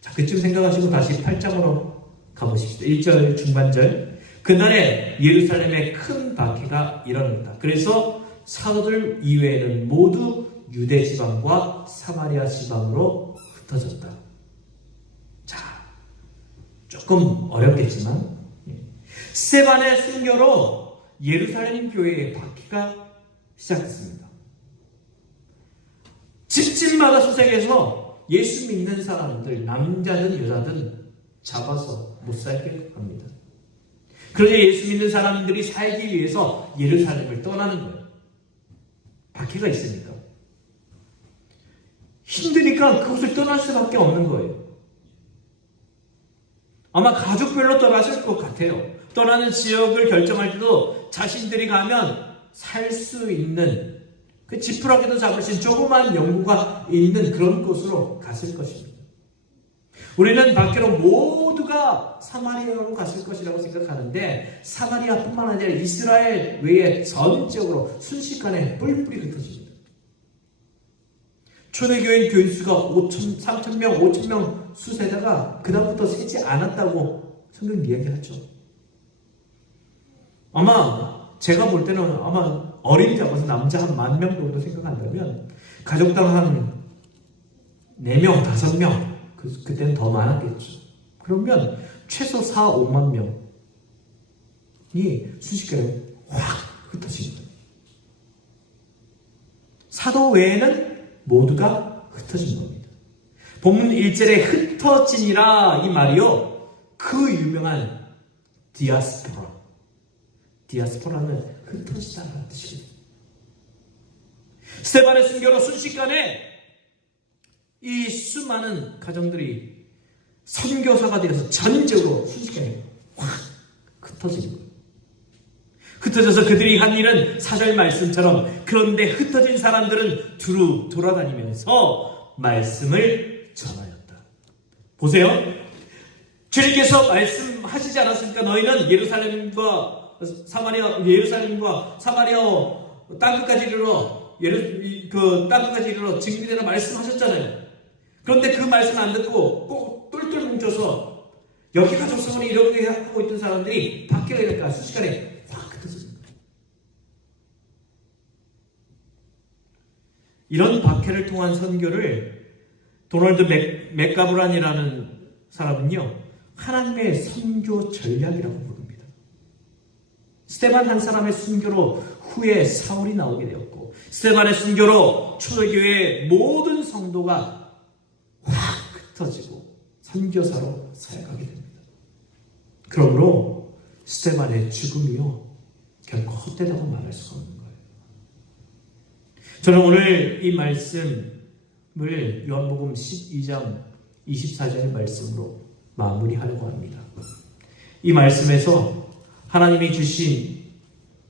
자, 그쯤 생각하시고 다시 8장으로 가보십시오. 1절 중반절. 그날에 예루살렘에 큰 박해가 일어났다. 그래서 사도들 이외에는 모두 유대 지방과 사마리아 지방으로 흩어졌다. 자, 조금 어렵겠지만 스데반의 순교로 예루살렘 교회의 박해가 시작했습니다. 집집마다 수색해서 예수 믿는 사람들, 남자든 여자든 잡아서 못 살게 합니다. 그러자 예수 믿는 사람들이 살기 위해서 예루살렘을 떠나는 거예요. 박해가 있으니까. 힘드니까 그곳을 떠날 수밖에 없는 거예요. 아마 가족별로 떠나실 것 같아요. 떠나는 지역을 결정할 때도 자신들이 가면 살 수 있는 그 지푸라기도 잡으신 조그만 연구가 있는 그런 곳으로 갔을 것입니다. 우리는 박해로 모두가 사마리아로 갔을 것이라고 생각하는데 사마리아뿐만 아니라 이스라엘 외에 전적으로 순식간에 뿔뿔이 흩어집니다. 초대교인 교인수가 3,000명, 5,000명 수세다가 그 다음부터 세지 않았다고 성경 이야기하죠. 아마 제가 볼 때는 아마 어린 잡아서 남자 한 10,000명 정도 생각한다면 가족당 한 4명, 5명 그때는 더 많았겠죠. 그러면 최소 4, 5만 명이 순식간에 확 흩어진 거예요. 사도 외에는 모두가 흩어진 겁니다. 본문 1절에 흩어진이라 이 말이요, 그 유명한 디아스포라는 흩어지다라는 뜻입니다. 스데반의 순교로 순식간에 이 수많은 가정들이 선교사가 되어서 전적으로 순식간에 확 흩어지는 거예요. 흩어져서 그들이 한 일은 4절 말씀처럼, 그런데 흩어진 사람들은 두루 돌아다니면서 말씀을 전하였다. 보세요. 주님께서 말씀하시지 않았습니까? 너희는 예루살렘과 사마리아 땅끝까지 이르러 땅끝까지 이르러 증인되라 말씀하셨잖아요. 그런데 그 말씀 안 듣고 꼭 똘똘 뭉쳐서 여기가 적성을 이렇게 하고 있던 사람들이 박해가 일어나니까 순식간에 확 흩어집니다. 이런 박해를 통한 선교를 도널드 맥가브란이라는 사람은요, 하나님의 선교 전략이라고 부릅니다. 스데반 한 사람의 순교로 후에 사울이 나오게 되었고, 스데반의 순교로 초대교회의 모든 성도가 확 흩어지고 선교사로 사역하게 됩니다. 그러므로 스데반의 죽음이요, 결코 헛되다고 말할 수가 없는 거예요. 저는 오늘 이 말씀을 요한복음 12장 24절의 말씀으로 마무리하려고 합니다. 이 말씀에서 하나님이 주신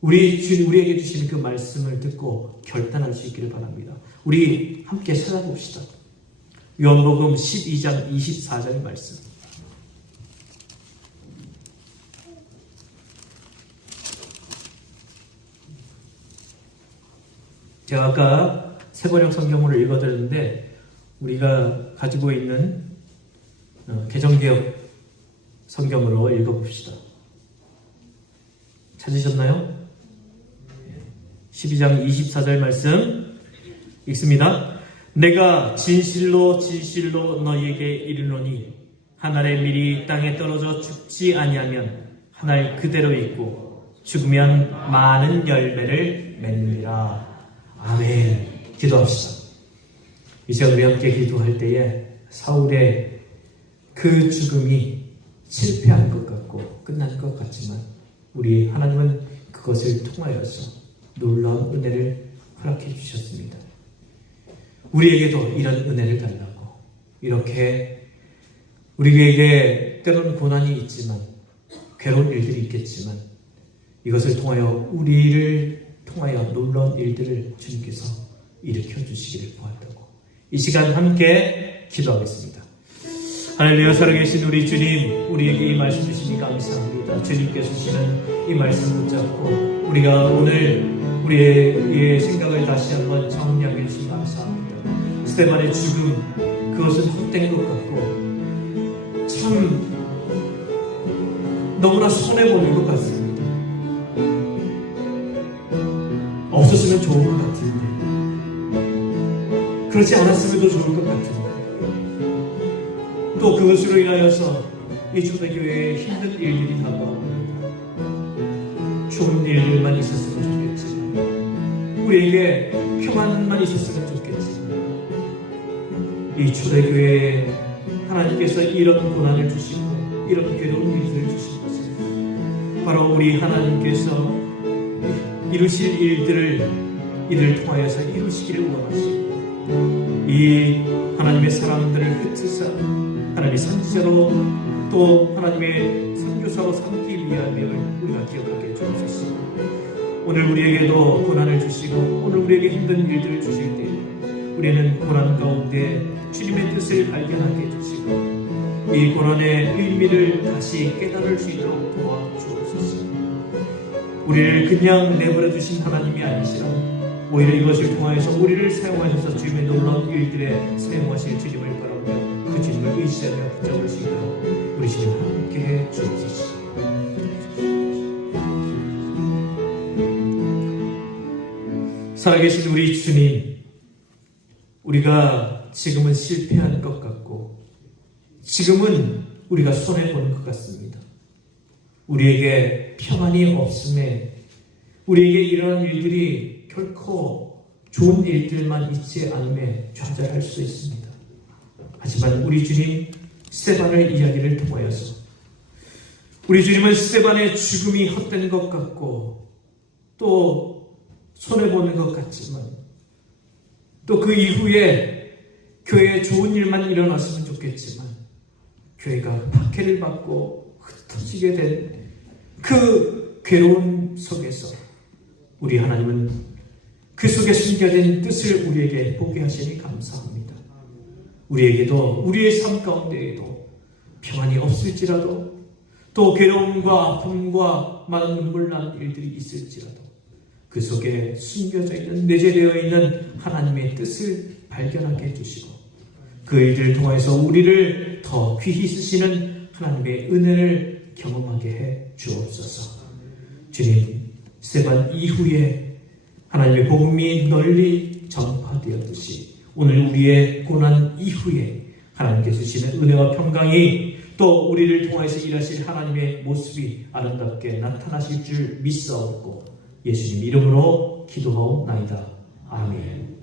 우리에게 주시는 그 말씀을 듣고 결단할 수 있기를 바랍니다. 우리 함께 찾아봅시다. 요한복음 12장 24절의 말씀. 제가 아까 세번역 성경을 읽어드렸는데 우리가 가지고 있는 개정개혁 성경으로 읽어봅시다. 찾으셨나요? 12장 24절 말씀 읽습니다. 내가 진실로 진실로 너희에게 이르노니 한 알의 밀이 땅에 떨어져 죽지 아니하면 한 알 그대로 있고 죽으면 많은 열매를 맺느니라. 아멘. 기도합시다. 이 시간 우리 함께 기도할 때에 사울의 그 죽음이 실패한 것 같고 끝난 것 같지만 우리 하나님은 그것을 통하여서 놀라운 은혜를 허락해 주셨습니다. 우리에게도 이런 은혜를 달라고, 이렇게 우리에게 때로는 고난이 있지만 괴로운 일들이 있겠지만 이것을 통하여 우리를 통하여 놀라운 일들을 주님께서 일으켜 주시기를 구한다고 이 시간 함께 기도하겠습니다. 할렐루야. 살아계신 우리 주님, 우리에게 이 말씀 주시니 감사합니다. 주님께서 주시는 이 말씀 붙잡고 우리가 오늘 우리의 생각을 다시 한번 정리하게 해주시니 감사합니다. 스데반의 죽음, 그것은 헛된 것 같고 참 너무나 손해보는 것 같습니다. 없었으면 좋은 것 같은데, 그렇지 않았음에도 좋을 것 같은데, 또 그것으로 인하여서 이 초대교회에 힘든 일들이 다가옵니다. 좋은 일들만 있었으면 좋겠지만, 우리에게 평안만 있었으면 좋겠지만, 이 초대교회에 하나님께서 이런 고난을 주시고 이런 괴로운 일들을 주신 것은 바로 우리 하나님께서 이루실 일들을 이를 통하여서 이루시기를 원하시고, 이 하나님의 사람들을 흩으사 하나님의 선지자로 또 하나님의 선교사로 삼기 위함을 우리가 기억하게 해주옵소서. 오늘 우리에게도 고난을 주시고 오늘 우리에게 힘든 일들을 주실 때 우리는 고난 가운데 주님의 뜻을 발견하게 해주시고 이 고난의 의미를 다시 깨달을 수 있도록 도와주옵소서. 우리를 그냥 내버려 두신 하나님이 아니시라 오히려 이것을 통하여서 우리를 사용하셔서 주님의 놀라운 일들에 사용하실 주님을 바라보며 그 주님을 의지하며 붙잡을 수 있도록 우리 주님 함께 해 주옵소서. 살아계신 우리 주님, 우리가 지금은 실패한 것 같고 지금은 우리가 손해보는 것 같습니다. 우리에게 평안이 없음에 우리에게 이러한 일들이 결코 좋은 일들만 있지 않음에 좌절할 수 있습니다. 하지만 우리 주님 스데반의 이야기를 통하여서 우리 주님은 스데반의 죽음이 헛된 것 같고 또 손해보는 것 같지만 또 그 이후에 교회에 좋은 일만 일어났으면 좋겠지만 교회가 박해를 받고 흩어지게 된 그 괴로움 속에서 우리 하나님은 그 속에 숨겨진 뜻을 우리에게 보게 하시니 감사합니다. 우리에게도 우리의 삶 가운데에도 평안이 없을지라도 또 괴로움과 아픔과 많은 눈물 나는 일들이 있을지라도 그 속에 숨겨져 있는 내재되어 있는 하나님의 뜻을 발견하게 해주시고 그 일들을 통해서 우리를 더 귀히 쓰시는 하나님의 은혜를 경험하게 해 주옵소서. 주님, 스데반 이후에 하나님의 복음이 널리 전파되었듯이 오늘 우리의 고난 이후에 하나님께서 주시는 은혜와 평강이 또 우리를 통해서 일하실 하나님의 모습이 아름답게 나타나실 줄 믿사옵고 예수님 이름으로 기도하옵나이다. 아멘.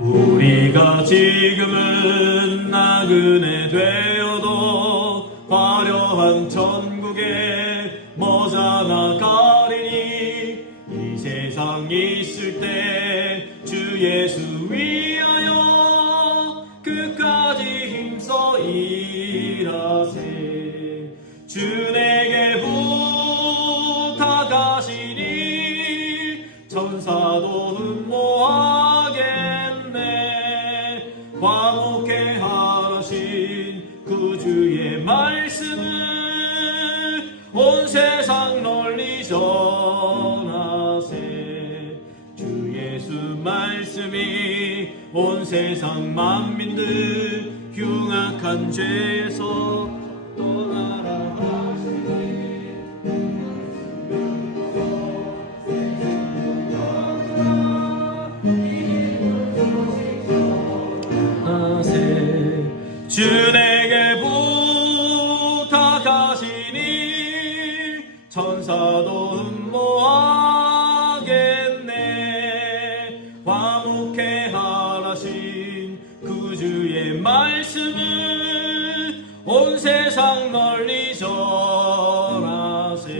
우리가 지금은 나그네 되어도 화려한 천국에 머자나 가리니 이 세상 있을 때 주 예수 위하여 끝까지 힘써 일하세. 주 내게 부탁하시니 천사도 흠모하겠네. 화목해 하신 그 주의 말씀을 온 세상 널리 전하세. 주 예수 말씀이 온 세상 만민들 흉악한 죄에서 떠나라 하시니 주 내게 부탁하시니 천사도 흠모하겠네. 화목해 하신 그 주의 말씀을 온 세상 널리 전하세.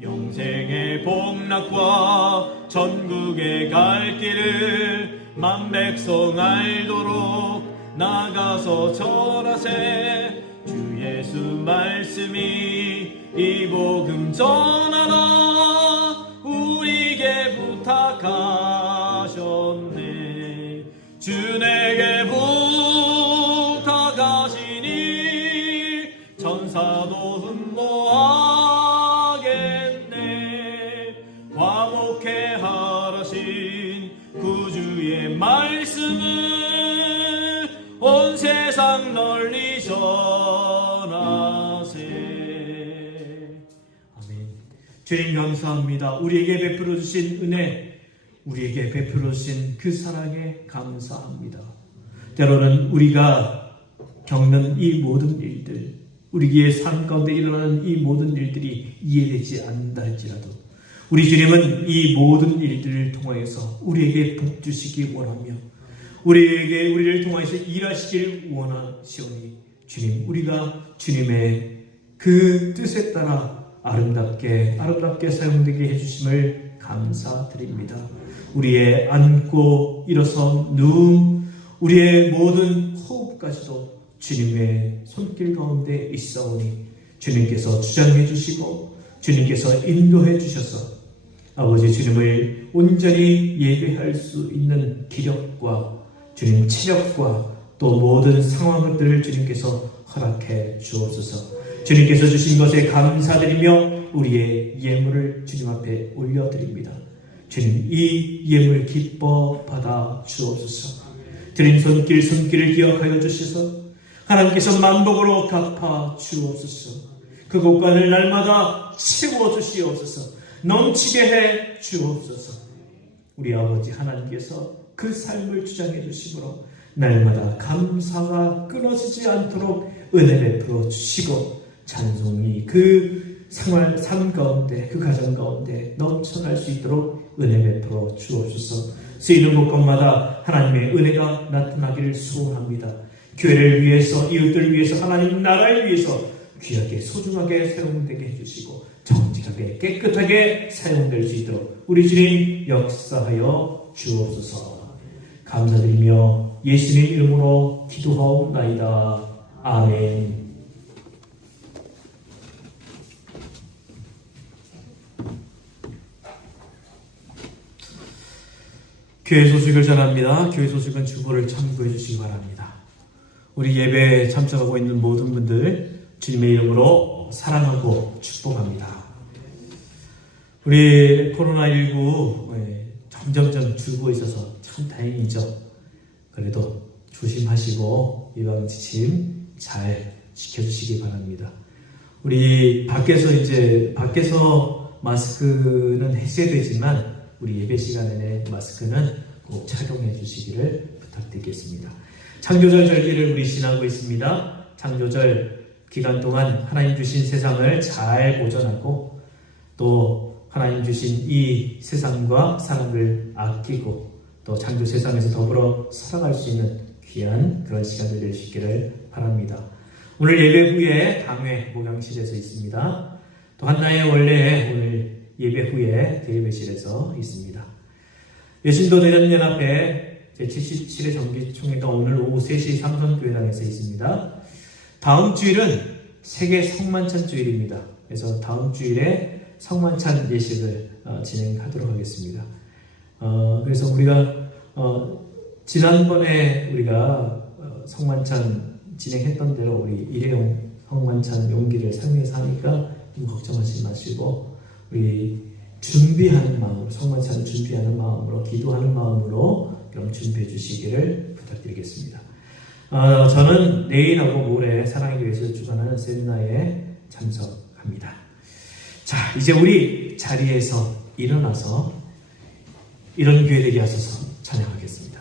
영생의 복락과 천국에 갈 길을 만 백성 알도록 나가서 전하세. 주 예수 말씀이 이 복음 전하라 우리에게 부탁하셨네. 주 내게 부탁하시니 천사도 흠모하겠네. 화목해 하신 그 주의 말씀을 온 세상 널리 전하세. 아멘. 주님 감사합니다. 우리에게 베풀어 주신 은혜, 우리에게 베풀어 주신 그 사랑에 감사합니다. 때로는 우리가 겪는 이 모든 일들, 우리의 삶 가운데 일어나는 이 모든 일들이 이해되지 않는다 할지라도 우리 주님은 이 모든 일들을 통하여서 우리에게 복 주시기 원하며 우리를 통해서 일하시길 원하시오니 주님, 우리가 주님의 그 뜻에 따라 아름답게 사용되게 해주심을 감사드립니다. 우리의 앉고 일어선 누움, 우리의 모든 호흡까지도 주님의 손길 가운데 있사오니 주님께서 주장해 주시고 주님께서 인도해 주셔서 아버지 주님을 온전히 예배할 수 있는 기력과 주님 체력과 또 모든 상황들을 주님께서 허락해 주옵소서. 주님께서 주신 것에 감사드리며 우리의 예물을 주님 앞에 올려드립니다. 주님, 이 예물 기뻐 받아 주옵소서. 드린 손길을 기억하여 주셔서 하나님께서 만복으로 갚아 주옵소서. 그 곳간을 날마다 채워 주시옵소서. 넘치게 해 주옵소서. 우리 아버지 하나님께서 그 삶을 주장해 주심으로 날마다 감사가 끊어지지 않도록 은혜 베풀어 주시고 찬송이 그 삶 가운데 그 가정 가운데 넘쳐날 수 있도록 은혜 베풀어 주옵소서. 쓰이는 곳곳마다 하나님의 은혜가 나타나기를 소원합니다. 교회를 위해서, 이웃들을 위해서, 하나님 나라를 위해서 귀하게 소중하게 사용되게 해주시고 정직하게 깨끗하게 사용될 수 있도록 우리 주님 역사하여 주옵소서. 감사드리며 예수님의 이름으로 기도하옵나이다. 아멘. 교회 소식을 전합니다. 교회 소식은 주보를 참고해 주시기 바랍니다. 우리 예배에 참석하고 있는 모든 분들 주님의 이름으로 사랑하고 축복합니다. 우리 코로나19 점점점 줄고 있어서 참 다행이죠. 그래도 조심하시고 예방지침 잘 지켜주시기 바랍니다. 우리 밖에서 마스크는 해제되지만 우리 예배 시간에 마스크는 꼭 착용해 주시기를 부탁드리겠습니다. 창조절 절기를 우리 지나고 있습니다. 창조절 기간 동안 하나님 주신 세상을 잘 보존하고 또 하나님 주신 이 세상과 사람을 아끼고 또 창조 세상에서 더불어 살아갈 수 있는 귀한 그런 시간들 될 수 있기를 바랍니다. 오늘 예배 후에 당회 목양실에서 있습니다. 또 한나의 원래 오늘 예배 후에 대예배실에서 있습니다. 여신도 대전연합회 제77회 정기총회가 오늘 오후 3시 삼선교회당에서 있습니다. 다음 주일은 세계 성만찬 주일입니다. 그래서 다음 주일에 성만찬 예식을 진행하도록 하겠습니다. 그래서 우리가 지난번에 우리가 성만찬 진행했던 대로 우리 일회용 성만찬 용기를 사용해서 하니까 걱정하지 마시고 우리 준비하는 마음으로 성만찬을 준비하는 마음으로 기도하는 마음으로 그럼 준비해 주시기를 부탁드리겠습니다. 저는 내일하고 모레 사랑의 교회에서 주관하는 세미나에 참석합니다. 자, 이제 우리 자리에서 일어나서 이런 교회 되게 하소서 찬양하겠습니다.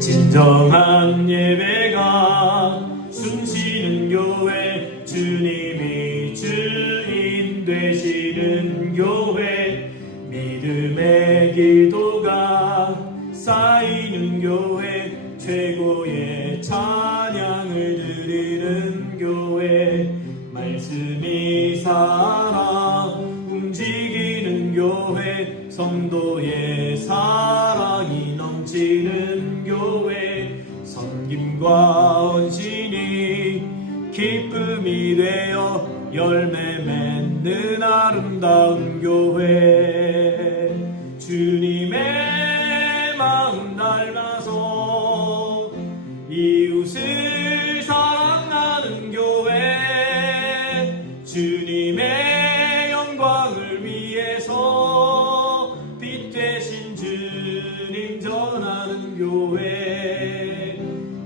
진정한 예배가 숨쉬는 교회, 주님이 주인 되시는 교회, 믿음의 기도가 쌓이는 교회, 최고의 찬양을 드리는 교회, 말씀이 살아 움직이는 교회, 성도의 사랑이 넘치는 교회, 섬김과 헌신이 기쁨이 되어 열매 맺는 아름다운 교회, 주님의 마음 닮아서 이웃을 사랑하는 교회, 주님의 영광을 위해서 빛 되신 주님 전하는 교회,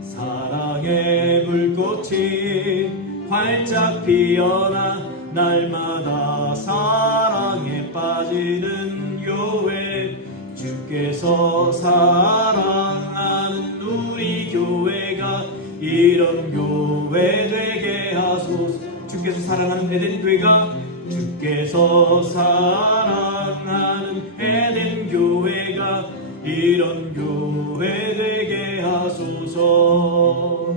사랑의 불꽃이 활짝 피어나 날마다 사랑에 빠지는 교회, 주께서 사랑하는 우리 교회가 이런 교회 되게 하소서. 주께서 사랑하는 에덴교회가, 주께서 사랑하는 에덴교회가 이런 교회 되게 하소서.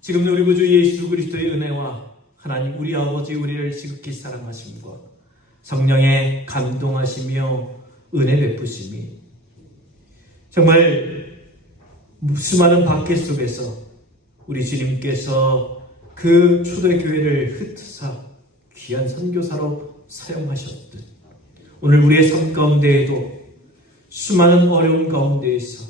지금 우리 구주 예수 그리스도의 은혜와 하나님 우리 아버지 우리를 지극히 사랑하심과 성령의 감동하시며 은혜 베푸심이 정말 수많은 박해 속에서 우리 주님께서 그 초대교회를 흩으사 귀한 선교사로 사용하셨듯 오늘 우리의 삶 가운데에도 수많은 어려움 가운데에서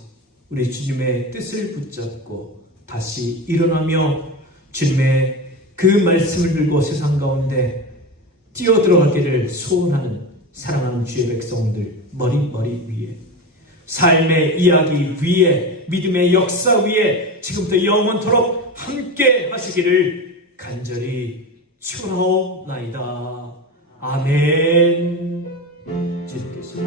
우리 주님의 뜻을 붙잡고 다시 일어나며 주님의 그 말씀을 들고 세상 가운데 뛰어들어가기를 소원하는 사랑하는 주의 백성들 머리 위에 삶의 이야기 위에 믿음의 역사 위에 지금부터 영원토록 함께 하시기를 간절히 축원하옵나이다. 아멘. 주님께서